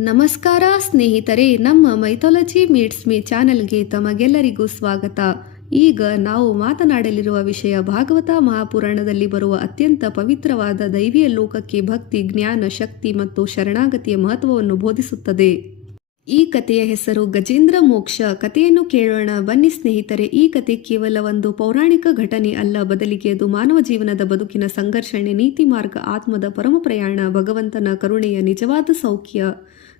ನಮಸ್ಕಾರ ಸ್ನೇಹಿತರೆ, ನಮ್ಮ ಮೈಥಾಲಜಿ ಮೀಟ್ಸ್ ಮೀ ಚಾನೆಲ್ಗೆ ತಮಗೆಲ್ಲರಿಗೂ ಸ್ವಾಗತ. ಈಗ ನಾವು ಮಾತನಾಡಲಿರುವ ವಿಷಯ ಭಾಗವತ ಮಹಾಪುರಾಣದಲ್ಲಿ ಬರುವ ಅತ್ಯಂತ ಪವಿತ್ರವಾದ ದೈವಿಯ ಲೋಕಕ್ಕೆ ಭಕ್ತಿ, ಜ್ಞಾನ, ಶಕ್ತಿ ಮತ್ತು ಶರಣಾಗತಿಯ ಮಹತ್ವವನ್ನು ಬೋಧಿಸುತ್ತದೆ. ಈ ಕಥೆಯ ಹೆಸರು ಗಜೇಂದ್ರ ಮೋಕ್ಷ. ಕಥೆಯನ್ನು ಕೇಳೋಣ ಬನ್ನಿ ಸ್ನೇಹಿತರೆ. ಈ ಕಥೆ ಕೇವಲ ಒಂದು ಪೌರಾಣಿಕ ಘಟನೆ ಅಲ್ಲ, ಬದಲಿಗೆ ಅದು ಮಾನವ ಜೀವನದ ಬದುಕಿನ ಸಂಘರ್ಷಣೆ, ನೀತಿ ಮಾರ್ಗ, ಆತ್ಮದ ಪರಮ ಪ್ರಯಾಣ, ಭಗವಂತನ ಕರುಣೆಯ ನಿಜವಾದ ಸೌಖ್ಯ.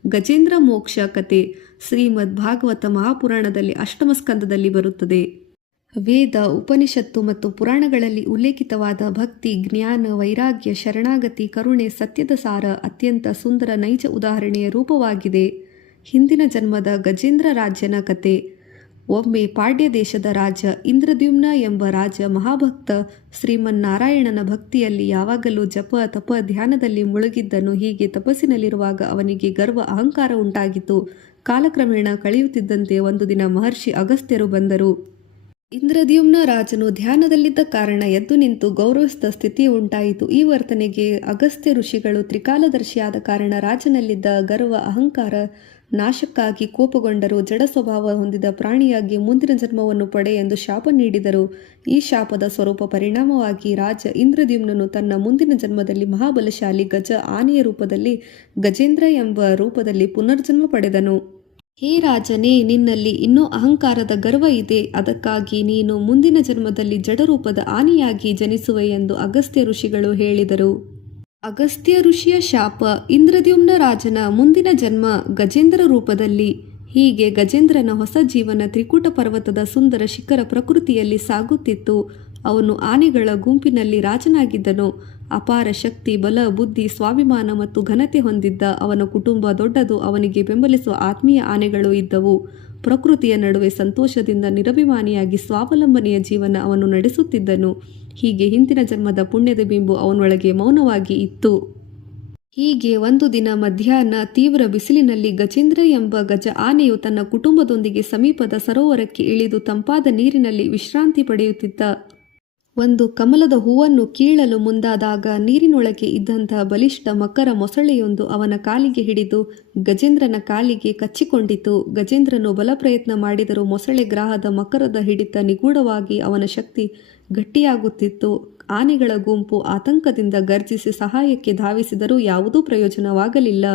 ಗಜೇಂದ್ರ ಮೋಕ್ಷ ಕಥೆ ಶ್ರೀಮದ್ ಭಾಗವತ ಮಹಾಪುರಾಣದಲ್ಲಿ ಅಷ್ಟಮ ಸ್ಕಂದದಲ್ಲಿ ಬರುತ್ತದೆ. ವೇದ, ಉಪನಿಷತ್ತು ಮತ್ತು ಪುರಾಣಗಳಲ್ಲಿ ಉಲ್ಲೇಖಿತವಾದ ಭಕ್ತಿ, ಜ್ಞಾನ, ವೈರಾಗ್ಯ, ಶರಣಾಗತಿ, ಕರುಣೆ, ಸತ್ಯದ ಸಾರ ಅತ್ಯಂತ ಸುಂದರ ನೈಜ ಉದಾಹರಣೆಯ ರೂಪವಾಗಿದೆ. ಹಿಂದಿನ ಜನ್ಮದ ಗಜೇಂದ್ರ ರಾಜನ ಕತೆ. ಒಮ್ಮೆ ಪಾಂಡ್ಯ ದೇಶದ ರಾಜ ಇಂದ್ರದ್ಯುಮ್ನ ಎಂಬ ರಾಜ ಮಹಾಭಕ್ತ. ಶ್ರೀಮನ್ನಾರಾಯಣನ ಭಕ್ತಿಯಲ್ಲಿ ಯಾವಾಗಲೂ ಜಪ, ತಪ, ಧ್ಯಾನದಲ್ಲಿ ಮುಳುಗಿದ್ದನು. ಹೀಗೆ ತಪಸ್ಸಿನಲ್ಲಿರುವಾಗ ಅವನಿಗೆ ಗರ್ವ, ಅಹಂಕಾರ ಉಂಟಾಗಿತ್ತು. ಕಾಲಕ್ರಮೇಣ ಕಳೆಯುತ್ತಿದ್ದಂತೆ ಒಂದು ದಿನ ಮಹರ್ಷಿ ಅಗಸ್ತ್ಯರು ಬಂದರು. ಇಂದ್ರದ್ಯುಮ್ನ ರಾಜನು ಧ್ಯಾನದಲ್ಲಿದ್ದ ಕಾರಣ ಎದ್ದು ನಿಂತು ಗೌರವಿಸಿದ ಸ್ಥಿತಿ ಉಂಟಾಯಿತು. ಈ ವರ್ತನೆಗೆ ಅಗಸ್ತ್ಯ ಋಷಿಗಳು ತ್ರಿಕಾಲದರ್ಶಿಯಾದ ಕಾರಣ ರಾಜನಲ್ಲಿದ್ದ ಗರ್ವ, ಅಹಂಕಾರ ನಾಶಕ್ಕಾಗಿ ಕೋಪಗೊಂಡರು. ಜಡ ಸ್ವಭಾವ ಹೊಂದಿದ ಪ್ರಾಣಿಯಾಗಿ ಮುಂದಿನ ಜನ್ಮವನ್ನು ಪಡೆ ಎಂದು ಶಾಪ ನೀಡಿದರು. ಈ ಶಾಪದ ಸ್ವರೂಪ ಪರಿಣಾಮವಾಗಿ ರಾಜ ಇಂದ್ರದ್ಯುಮ್ನನು ತನ್ನ ಮುಂದಿನ ಜನ್ಮದಲ್ಲಿ ಮಹಾಬಲಶಾಲಿ ಗಜ ಆನೆಯ ರೂಪದಲ್ಲಿ ಗಜೇಂದ್ರ ಎಂಬ ರೂಪದಲ್ಲಿ ಪುನರ್ಜನ್ಮ ಪಡೆದನು. ಹೇ ರಾಜನೇ, ನಿನ್ನಲ್ಲಿ ಇನ್ನೂ ಅಹಂಕಾರದ ಗರ್ವ ಇದೆ. ಅದಕ್ಕಾಗಿ ನೀನು ಮುಂದಿನ ಜನ್ಮದಲ್ಲಿ ಜಡರೂಪದ ಆನೆಯಾಗಿ ಜನಿಸುವೆ ಎಂದು ಅಗಸ್ತ್ಯ ಋಷಿಗಳು ಹೇಳಿದರು. ಅಗಸ್ತ್ಯ ಋಷಿಯ ಶಾಪ. ಇಂದ್ರದ್ಯುಮ್ನ ರಾಜನ ಮುಂದಿನ ಜನ್ಮ ಗಜೇಂದ್ರ ರೂಪದಲ್ಲಿ. ಹೀಗೆ ಗಜೇಂದ್ರನ ಹೊಸ ಜೀವನ ತ್ರಿಕೂಟ ಪರ್ವತದ ಸುಂದರ ಶಿಖರ ಪ್ರಕೃತಿಯಲ್ಲಿ ಸಾಗುತ್ತಿತ್ತು. ಅವನು ಆನೆಗಳ ಗುಂಪಿನಲ್ಲಿ ರಾಜನಾಗಿದ್ದನು. ಅಪಾರ ಶಕ್ತಿ, ಬಲ, ಬುದ್ಧಿ, ಸ್ವಾಭಿಮಾನ ಮತ್ತು ಘನತೆ ಹೊಂದಿದ್ದ ಅವನ ಕುಟುಂಬ ದೊಡ್ಡದು. ಅವನಿಗೆ ಬೆಂಬಲಿಸುವ ಆತ್ಮೀಯ ಆನೆಗಳು ಇದ್ದವು. ಪ್ರಕೃತಿಯ ನಡುವೆ ಸಂತೋಷದಿಂದ ನಿರಭಿಮಾನಿಯಾಗಿ ಸ್ವಾವಲಂಬನೆಯ ಜೀವನ ಅವನು ನಡೆಸುತ್ತಿದ್ದನು. ಹೀಗೆ ಹಿಂದಿನ ಜನ್ಮದ ಪುಣ್ಯದ ಬಿಂಬು ಅವನೊಳಗೆ ಮೌನವಾಗಿ ಇತ್ತು. ಹೀಗೆ ಒಂದು ದಿನ ಮಧ್ಯಾಹ್ನ ತೀವ್ರ ಬಿಸಿಲಿನಲ್ಲಿ ಗಜೇಂದ್ರ ಎಂಬ ಗಜ ಆನೆಯು ತನ್ನ ಕುಟುಂಬದೊಂದಿಗೆ ಸಮೀಪದ ಸರೋವರಕ್ಕೆ ಇಳಿದು ತಂಪಾದ ನೀರಿನಲ್ಲಿ ವಿಶ್ರಾಂತಿ ಪಡೆಯುತ್ತಿದ್ದ. ಒಂದು ಕಮಲದ ಹೂವನ್ನು ಕೀಳಲು ಮುಂದಾದಾಗ ನೀರಿನೊಳಗೆ ಇದ್ದಂತಹ ಬಲಿಷ್ಠ ಮಕರ ಮೊಸಳೆಯೊಂದು ಅವನ ಕಾಲಿಗೆ ಹಿಡಿದು ಗಜೇಂದ್ರನ ಕಾಲಿಗೆ ಕಚ್ಚಿಕೊಂಡಿತು. ಗಜೇಂದ್ರನು ಬಲ ಪ್ರಯತ್ನ ಮಾಡಿದರೂ ಮೊಸಳೆ ಗ್ರಾಹದ ಮಕರದ ಹಿಡಿತ ನಿಗೂಢವಾಗಿ ಅವನ ಶಕ್ತಿ ಗಟ್ಟಿಯಾಗುತ್ತಿತ್ತು. ಆನೆಗಳ ಗುಂಪು ಆತಂಕದಿಂದ ಗರ್ಜಿಸಿ ಸಹಾಯಕ್ಕೆ ಧಾವಿಸಿದರೂ ಯಾವುದೂ ಪ್ರಯೋಜನವಾಗಲಿಲ್ಲ.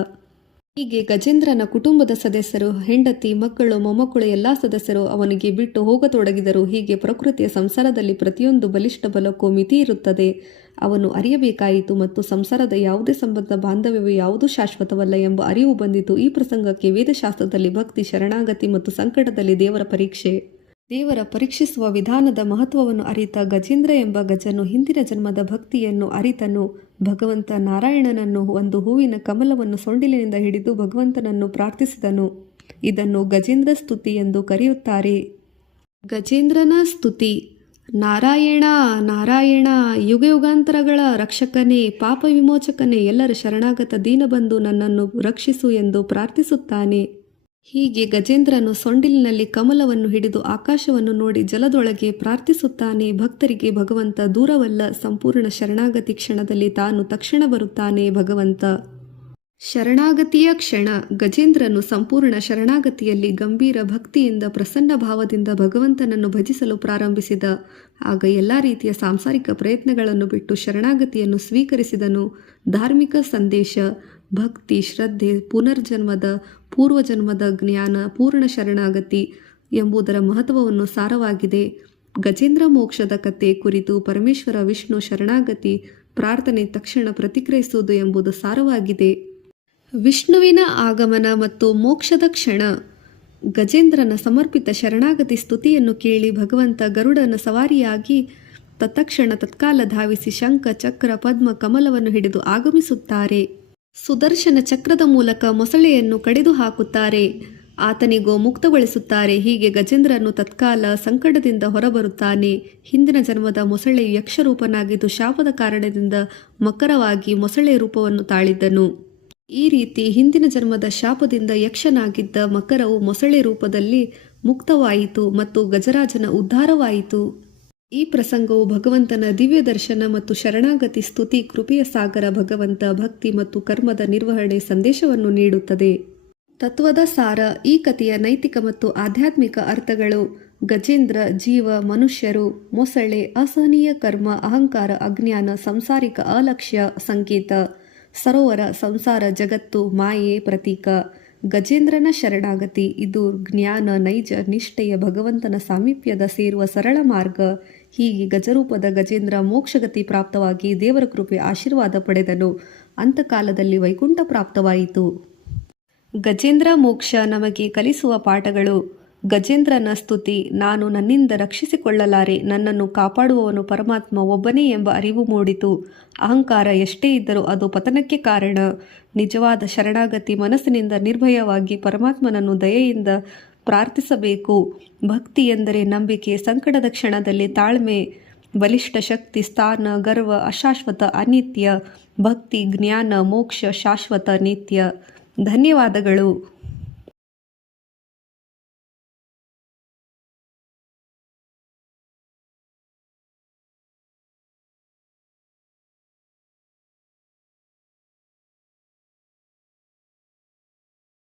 ಹೀಗೆ ಗಜೇಂದ್ರನ ಕುಟುಂಬದ ಸದಸ್ಯರು, ಹೆಂಡತಿ, ಮಕ್ಕಳು, ಮೊಮ್ಮಕ್ಕಳು ಎಲ್ಲ ಸದಸ್ಯರು ಅವನಿಗೆ ಬಿಟ್ಟು ಹೋಗತೊಡಗಿದರು. ಹೀಗೆ ಪ್ರಕೃತಿಯ ಸಂಸಾರದಲ್ಲಿ ಪ್ರತಿಯೊಂದು ಬಲಿಷ್ಠ ಬಲಕ್ಕೂ ಮಿತಿ ಇರುತ್ತದೆ. ಅವನು ಅರಿಯಬೇಕಾಯಿತು ಮತ್ತು ಸಂಸಾರದ ಯಾವುದೇ ಸಂಬಂಧ, ಬಾಂಧವ್ಯವು ಯಾವುದೂ ಶಾಶ್ವತವಲ್ಲ ಎಂಬ ಅರಿವು ಬಂದಿತು. ಈ ಪ್ರಸಂಗಕ್ಕೆ ವೇದಶಾಸ್ತ್ರದಲ್ಲಿ ಭಕ್ತಿ, ಶರಣಾಗತಿ ಮತ್ತು ಸಂಕಟದಲ್ಲಿ ದೇವರ ಪರೀಕ್ಷಿಸುವ ವಿಧಾನದ ಮಹತ್ವವನ್ನು ಅರಿತ ಗಜೇಂದ್ರ ಎಂಬ ಗಜನು ಹಿಂದಿನ ಜನ್ಮದ ಭಕ್ತಿಯನ್ನು ಅರಿತನು. ಭಗವಂತ ನಾರಾಯಣನನ್ನು ಒಂದು ಹೂವಿನ ಕಮಲವನ್ನು ಸೊಂಡಿಲಿನಿಂದ ಹಿಡಿದು ಭಗವಂತನನ್ನು ಪ್ರಾರ್ಥಿಸಿದನು. ಇದನ್ನು ಗಜೇಂದ್ರ ಸ್ತುತಿ ಎಂದು ಕರೆಯುತ್ತಾರೆ. ಗಜೇಂದ್ರನ ಸ್ತುತಿ. ನಾರಾಯಣ ನಾರಾಯಣ, ಯುಗಯುಗಾಂತರಗಳ ರಕ್ಷಕನೇ, ಪಾಪ ವಿಮೋಚಕನೇ, ಎಲ್ಲರ ಶರಣಾಗತ ದೀನಬಂಧು, ನನ್ನನ್ನು ರಕ್ಷಿಸು ಎಂದು ಪ್ರಾರ್ಥಿಸುತ್ತಾನೆ. ಹೀಗೆ ಗಜೇಂದ್ರನು ಸೊಂಡಿಲಿನಲ್ಲಿ ಕಮಲವನ್ನು ಹಿಡಿದು ಆಕಾಶವನ್ನು ನೋಡಿ ಜಲದೊಳಗೆ ಪ್ರಾರ್ಥಿಸುತ್ತಾನೆ. ಭಕ್ತರಿಗೆ ಭಗವಂತ ದೂರವಲ್ಲ. ಸಂಪೂರ್ಣ ಶರಣಾಗತಿ ಕ್ಷಣದಲ್ಲಿ ತಾನು ತಕ್ಷಣ ಬರುತ್ತಾನೆ. ಭಗವಂತ ಶರಣಾಗತಿಯ ಕ್ಷಣ. ಗಜೇಂದ್ರನು ಸಂಪೂರ್ಣ ಶರಣಾಗತಿಯಲ್ಲಿ ಗಂಭೀರ ಭಕ್ತಿಯಿಂದ, ಪ್ರಸನ್ನ ಭಾವದಿಂದ ಭಗವಂತನನ್ನು ಭಜಿಸಲು ಪ್ರಾರಂಭಿಸಿದ. ಆಗ ಎಲ್ಲ ರೀತಿಯ ಸಾಂಸಾರಿಕ ಪ್ರಯತ್ನಗಳನ್ನು ಬಿಟ್ಟು ಶರಣಾಗತಿಯನ್ನು ಸ್ವೀಕರಿಸಿದನು. ಧಾರ್ಮಿಕ ಸಂದೇಶ. ಭಕ್ತಿ, ಶ್ರದ್ಧೆ, ಪುನರ್ಜನ್ಮದ, ಪೂರ್ವಜನ್ಮದ ಜ್ಞಾನ, ಪೂರ್ಣ ಶರಣಾಗತಿ ಎಂಬುದರ ಮಹತ್ವವನ್ನು ಸಾರವಾಗಿದೆ. ಗಜೇಂದ್ರ ಮೋಕ್ಷದ ಕಥೆ ಕುರಿತು ಪರಮೇಶ್ವರ ವಿಷ್ಣು ಶರಣಾಗತಿ ಪ್ರಾರ್ಥನೆ ತಕ್ಷಣ ಪ್ರತಿಕ್ರಿಯಿಸುವುದು ಎಂಬುದು ಸಾರವಾಗಿದೆ. ವಿಷ್ಣುವಿನ ಆಗಮನ ಮತ್ತು ಮೋಕ್ಷದ ಕ್ಷಣ. ಗಜೇಂದ್ರನ ಸಮರ್ಪಿತ ಶರಣಾಗತಿ ಸ್ತುತಿಯನ್ನು ಕೇಳಿ ಭಗವಂತ ಗರುಡನ ಸವಾರಿಯಾಗಿ ತತ್ಕಾಲ ಧಾವಿಸಿ ಶಂಖ, ಚಕ್ರ, ಪದ್ಮ, ಕಮಲವನ್ನು ಹಿಡಿದು ಆಗಮಿಸುತ್ತಾರೆ. ಸುದರ್ಶನ ಚಕ್ರದ ಮೂಲಕ ಮೊಸಳೆಯನ್ನು ಕಡಿದು ಹಾಕುತ್ತಾರೆ. ಆತನಿಗೋ ಮುಕ್ತಗೊಳಿಸುತ್ತಾರೆ. ಹೀಗೆ ಗಜೇಂದ್ರನು ತತ್ಕಾಲ ಸಂಕಟದಿಂದ ಹೊರಬರುತ್ತಾನೆ. ಹಿಂದಿನ ಜನ್ಮದ ಮೊಸಳೆಯು ಯಕ್ಷರೂಪನಾಗಿದ್ದು ಶಾಪದ ಕಾರಣದಿಂದ ಮಕರವಾಗಿ ಮೊಸಳೆ ರೂಪವನ್ನು ತಾಳಿದ್ದನು. ಈ ರೀತಿ ಹಿಂದಿನ ಜನ್ಮದ ಶಾಪದಿಂದ ಯಕ್ಷನಾಗಿದ್ದ ಮಕರವು ಮೊಸಳೆ ರೂಪದಲ್ಲಿ ಮುಕ್ತವಾಯಿತು ಮತ್ತು ಗಜರಾಜನ ಉದ್ಧಾರವಾಯಿತು. ಈ ಪ್ರಸಂಗವು ಭಗವಂತನ ದಿವ್ಯ ದರ್ಶನ ಮತ್ತು ಶರಣಾಗತಿ ಸ್ತುತಿ, ಕೃಪೆಯ ಸಾಗರ ಭಗವಂತ, ಭಕ್ತಿ ಮತ್ತು ಕರ್ಮದ ನಿರ್ವಹಣೆ ಸಂದೇಶವನ್ನು ನೀಡುತ್ತದೆ. ತತ್ವದ ಸಾರ. ಈ ಕಥೆಯ ನೈತಿಕ ಮತ್ತು ಆಧ್ಯಾತ್ಮಿಕ ಅರ್ಥಗಳು. ಗಜೇಂದ್ರ ಜೀವ, ಮನುಷ್ಯರು, ಮೊಸಳೆ, ಅಸಹನೀಯ ಕರ್ಮ, ಅಹಂಕಾರ, ಅಜ್ಞಾನ, ಸಂಸಾರಿಕ ಅಲಕ್ಷ್ಯ ಸಂಕೇತ. ಸರೋವರ, ಸಂಸಾರ, ಜಗತ್ತು, ಮಾಯೆ ಪ್ರತೀಕ. ಗಜೇಂದ್ರನ ಶರಣಾಗತಿ. ಇದು ಜ್ಞಾನ, ನೈಜ ನಿಷ್ಠೆಯ ಭಗವಂತನ ಸಾಮೀಪ್ಯದ ಸೇರುವ ಸರಳ ಮಾರ್ಗ. ಹೀಗೆ ಗಜರೂಪದ ಗಜೇಂದ್ರ ಮೋಕ್ಷಗತಿ ಪ್ರಾಪ್ತವಾಗಿ ದೇವರ ಕೃಪೆ ಆಶೀರ್ವಾದ ಪಡೆದನು. ಅಂತಕಾಲದಲ್ಲಿ ವೈಕುಂಠ ಪ್ರಾಪ್ತವಾಯಿತು. ಗಜೇಂದ್ರ ಮೋಕ್ಷ ನಮಗೆ ಕಲಿಸುವ ಪಾಠಗಳು. ಗಜೇಂದ್ರನ ಸ್ತುತಿ. ನಾನು ನನ್ನಿಂದ ರಕ್ಷಿಸಿಕೊಳ್ಳಲಾರೆ, ನನ್ನನ್ನು ಕಾಪಾಡುವವನು ಪರಮಾತ್ಮ ಒಬ್ಬನೇ ಎಂಬ ಅರಿವು ಮೂಡಿತು. ಅಹಂಕಾರ ಎಷ್ಟೇ ಇದ್ದರೂ ಅದು ಪತನಕ್ಕೆ ಕಾರಣ. ನಿಜವಾದ ಶರಣಾಗತಿ ಮನಸ್ಸಿನಿಂದ ನಿರ್ಭಯವಾಗಿ ಪರಮಾತ್ಮನನ್ನು ದಯೆಯಿಂದ ಪ್ರಾರ್ಥಿಸಬೇಕು. ಭಕ್ತಿ ಎಂದರೆ ನಂಬಿಕೆ, ಸಂಕಟದ ಕ್ಷಣದಲ್ಲಿ ತಾಳ್ಮೆ, ಬಲಿಷ್ಠ ಶಕ್ತಿ, ಸ್ಥಾನ, ಗರ್ವ ಅಶಾಶ್ವತ ಅನಿತ್ಯ. ಭಕ್ತಿ, ಜ್ಞಾನ, ಮೋಕ್ಷ ಶಾಶ್ವತ ನಿತ್ಯ. ಧನ್ಯವಾದಗಳು.